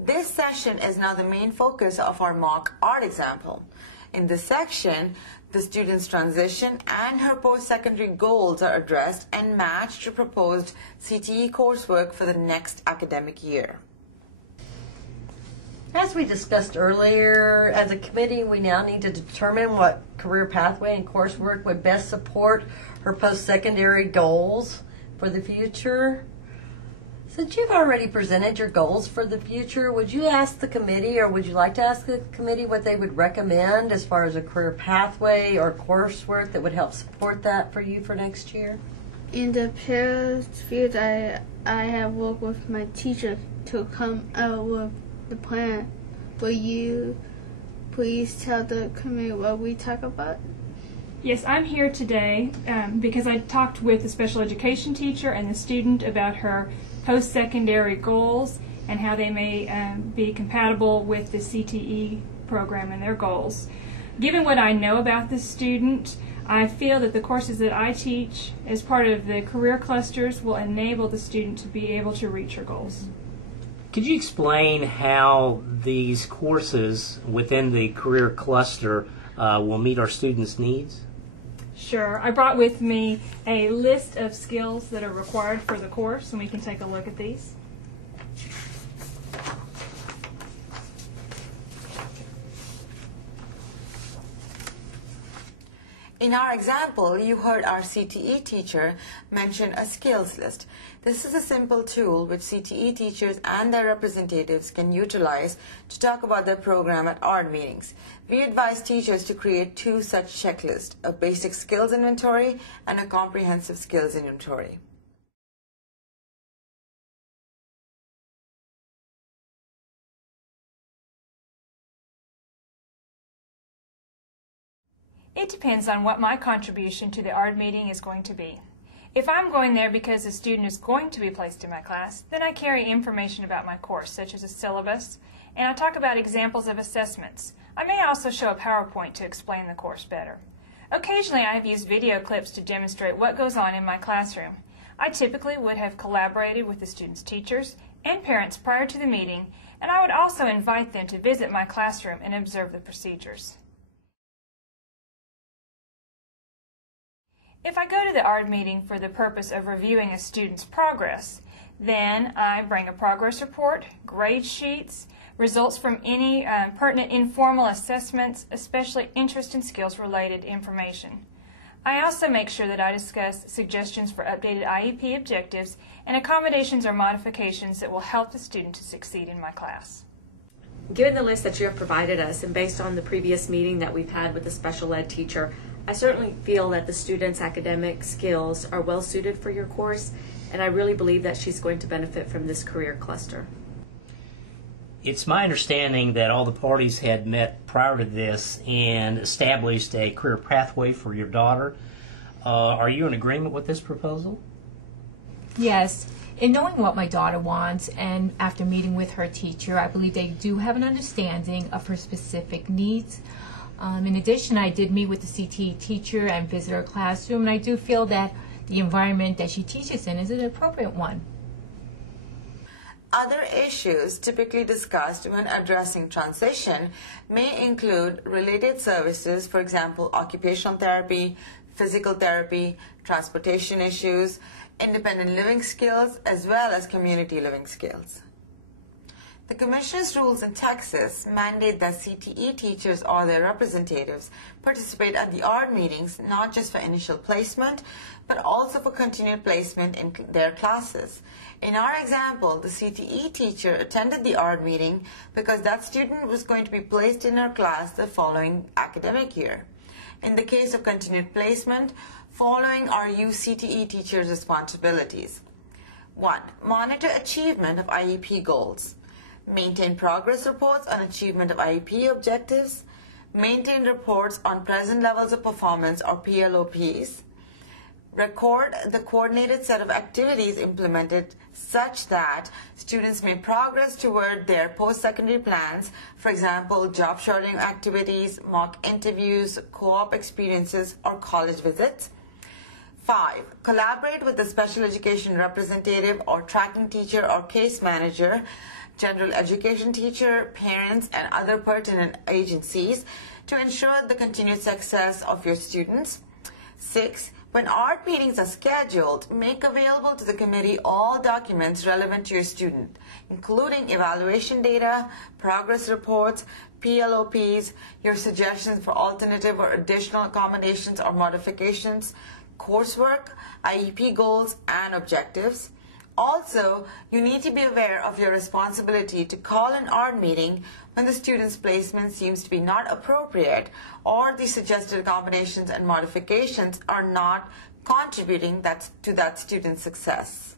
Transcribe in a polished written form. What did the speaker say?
This session is now the main focus of our mock art example. In this section, the student's transition and her post-secondary goals are addressed and matched to proposed CTE coursework for the next academic year. As we discussed earlier, as a committee, we now need to determine what career pathway and coursework would best support her post-secondary goals for the future. Since you've already presented your goals for the future, would you ask the committee, or would you like to ask the committee what they would recommend as far as a career pathway or coursework that would help support that for you for next year? In the past field, I have worked with my teacher to come up with the plan. Will you please tell the committee what we talk about? Yes, I'm here today because I talked with the special education teacher and the student about her post-secondary goals and how they may be compatible with the CTE program and their goals. Given what I know about this student, I feel that the courses that I teach as part of the career clusters will enable the student to be able to reach her goals. Could you explain how these courses within the career cluster will meet our students' needs? Sure. I brought with me a list of skills that are required for the course, and we can take a look at these. In our example, you heard our CTE teacher mention a skills list. This is a simple tool which CTE teachers and their representatives can utilize to talk about their program at ARD meetings. We advise teachers to create two such checklists, a basic skills inventory and a comprehensive skills inventory. It depends on what my contribution to the ARD meeting is going to be. If I'm going there because a student is going to be placed in my class, then I carry information about my course, such as a syllabus, and I talk about examples of assessments. I may also show a PowerPoint to explain the course better. Occasionally I have used video clips to demonstrate what goes on in my classroom. I typically would have collaborated with the students' teachers and parents prior to the meeting, and I would also invite them to visit my classroom and observe the procedures. If I go to the ARD meeting for the purpose of reviewing a student's progress, then I bring a progress report, grade sheets, results from any pertinent informal assessments, especially interest and skills related information. I also make sure that I discuss suggestions for updated IEP objectives and accommodations or modifications that will help the student to succeed in my class. Given the list that you have provided us and based on the previous meeting that we've had with the special ed teacher, I certainly feel that the student's academic skills are well suited for your course, and I really believe that she's going to benefit from this career cluster. It's my understanding that all the parties had met prior to this and established a career pathway for your daughter. Are you in agreement with this proposal? Yes. In knowing what my daughter wants and after meeting with her teacher, I believe they do have an understanding of her specific needs. In addition, I did meet with the CTE teacher and visit her classroom, and I do feel that the environment that she teaches in is an appropriate one. Other issues typically discussed when addressing transition may include related services, for example, occupational therapy, physical therapy, transportation issues, independent living skills, as well as community living skills. The Commissioner's rules in Texas mandate that CTE teachers or their representatives participate at the ARD meetings not just for initial placement, but also for continued placement in their classes. In our example, the CTE teacher attended the ARD meeting because that student was going to be placed in her class the following academic year. In the case of continued placement, following are you CTE teachers' responsibilities. 1. Monitor achievement of IEP goals. Maintain progress reports on achievement of IEP objectives. Maintain reports on present levels of performance or PLOPS. Record the coordinated set of activities implemented such that students may progress toward their post-secondary plans, for example, job shadowing activities, mock interviews, co-op experiences, or college visits. 5. Collaborate with the special education representative or tracking teacher or case manager, general education teacher, parents, and other pertinent agencies to ensure the continued success of your students. 6. When ART meetings are scheduled, make available to the committee all documents relevant to your student, including evaluation data, progress reports, PLOPs, your suggestions for alternative or additional accommodations or modifications, coursework, IEP goals, and objectives. Also, you need to be aware of your responsibility to call an ART meeting when the student's placement seems to be not appropriate or the suggested accommodations and modifications are not contributing to that student's success.